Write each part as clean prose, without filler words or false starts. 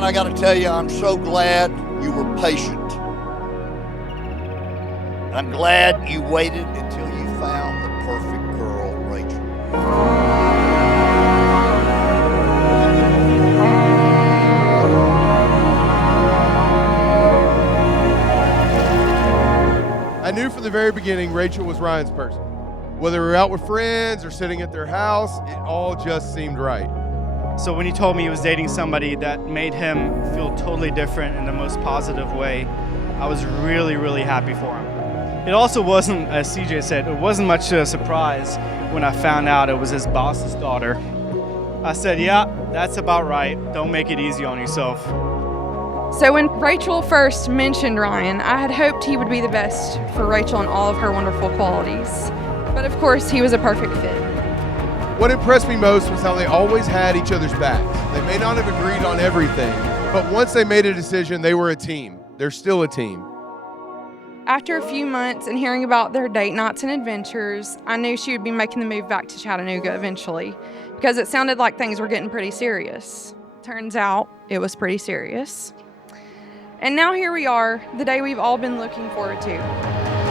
Ryan, I got to tell you, I'm so glad you were patient. I'm glad you waited until you found the perfect girl, Rachel. I knew from the very beginning Rachel was Ryan's person. Whether we were out with friends or sitting at their house, it all just seemed right. So when he told me he was dating somebody that made him feel totally different in the most positive way, I was really, really happy for him. It also wasn't, as CJ said, it wasn't much of a surprise when I found out it was his boss's daughter. I said, yeah, that's about right. Don't make it easy on yourself. So when Rachel first mentioned Ryan, I had hoped he would be the best for Rachel in all of her wonderful qualities. But of course, he was a perfect fit. What impressed me most was how they always had each other's backs. They may not have agreed on everything, but once they made a decision, they were a team. They're still a team. After a few months and hearing about their date nights and adventures, I knew she would be making the move back to Chattanooga eventually, because it sounded like things were getting pretty serious. Turns out, it was pretty serious. And now here we are, the day we've all been looking forward to.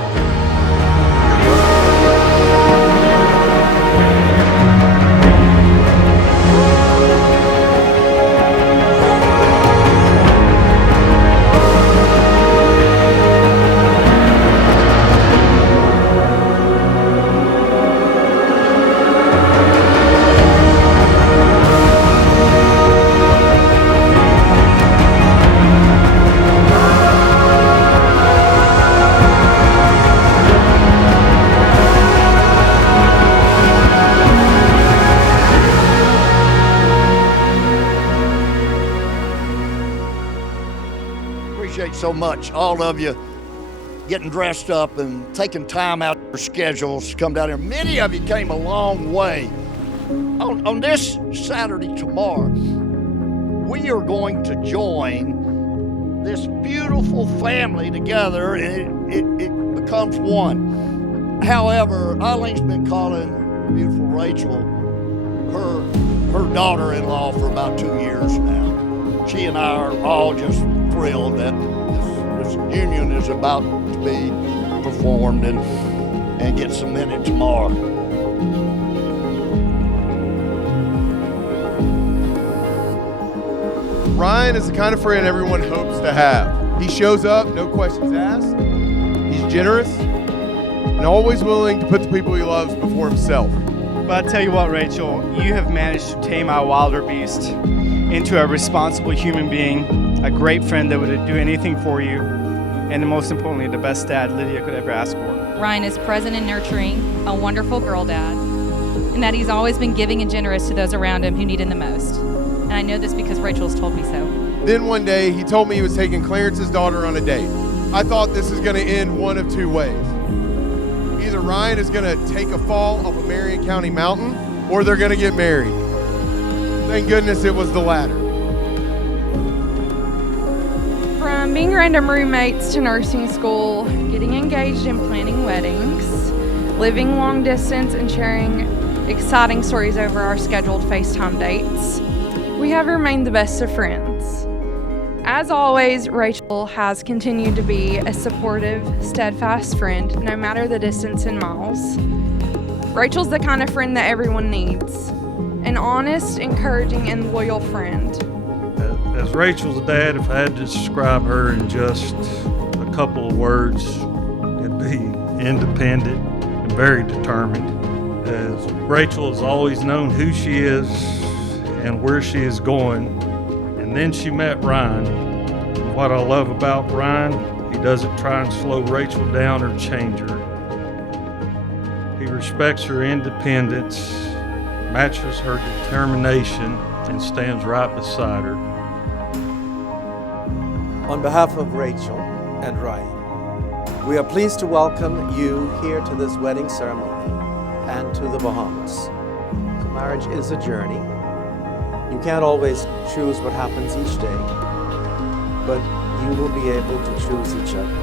Appreciate so much, all of you getting dressed up and taking time out of your schedules to come down here. Many of you came a long way. On this Saturday tomorrow, we are going to join this beautiful family together, and it becomes one. However, Eileen's been calling beautiful Rachel her daughter-in-law for about 2 years now. She and I are all just thrilled that this union is about to be performed and get cemented tomorrow. Ryan is the kind of friend everyone hopes to have. He shows up, no questions asked. He's generous and always willing to put the people he loves before himself. But I'll tell you what, Rachel, you have managed to tame our wilder beast into a responsible human being, a great friend that would do anything for you, and most importantly, the best dad Lydia could ever ask for. Ryan is present and nurturing, a wonderful girl dad, and that he's always been giving and generous to those around him who need him the most. And I know this because Rachel's told me so. Then one day, he told me he was taking Clarence's daughter on a date. I thought this is going to end one of two ways. Either Ryan is going to take a fall off a Marion County mountain, or they're going to get married. Thank goodness it was the latter. From being random roommates to nursing school, getting engaged and planning weddings, living long distance and sharing exciting stories over our scheduled FaceTime dates, we have remained the best of friends. As always, Rachel has continued to be a supportive, steadfast friend, no matter the distance in miles. Rachel's the kind of friend that everyone needs. An honest, encouraging, and loyal friend. As Rachel's dad, if I had to describe her in just a couple of words, it'd be independent and very determined. As Rachel has always known who she is and where she is going. And then she met Ryan. And what I love about Ryan, he doesn't try and slow Rachel down or change her. He respects her independence, matches her determination, and stands right beside her. On behalf of Rachel and Ryan, we are pleased to welcome you here to this wedding ceremony and to the Bahamas. So marriage is a journey. You can't always choose what happens each day, but you will be able to choose each other.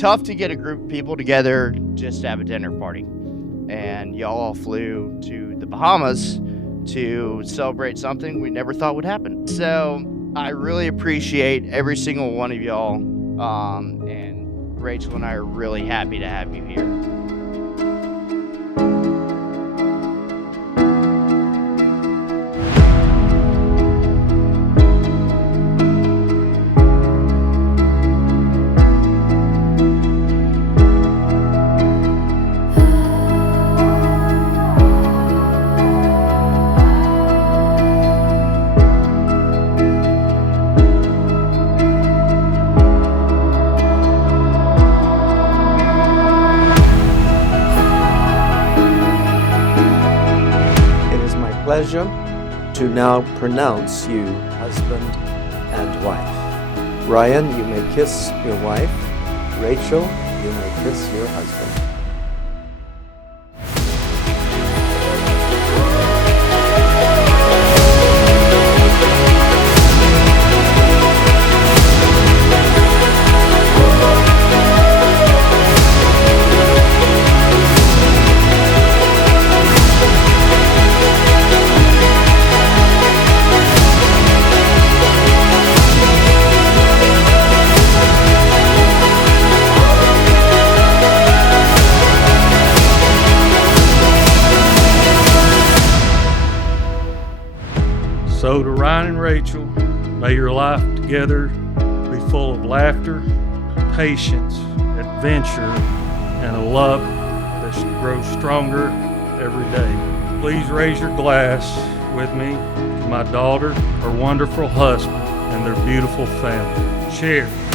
tough to get a group of people together just to have a dinner party. And y'all all flew to the Bahamas to celebrate something we never thought would happen. So I really appreciate every single one of y'all. And Rachel and I are really happy to have you here. Pleasure to now pronounce you husband and wife. Ryan, you may kiss your wife. Rachel, you may kiss your husband. So to Ryan and Rachel, may your life together be full of laughter, patience, adventure, and a love that grows stronger every day. Please raise your glass with me to my daughter, her wonderful husband, and their beautiful family. Cheers.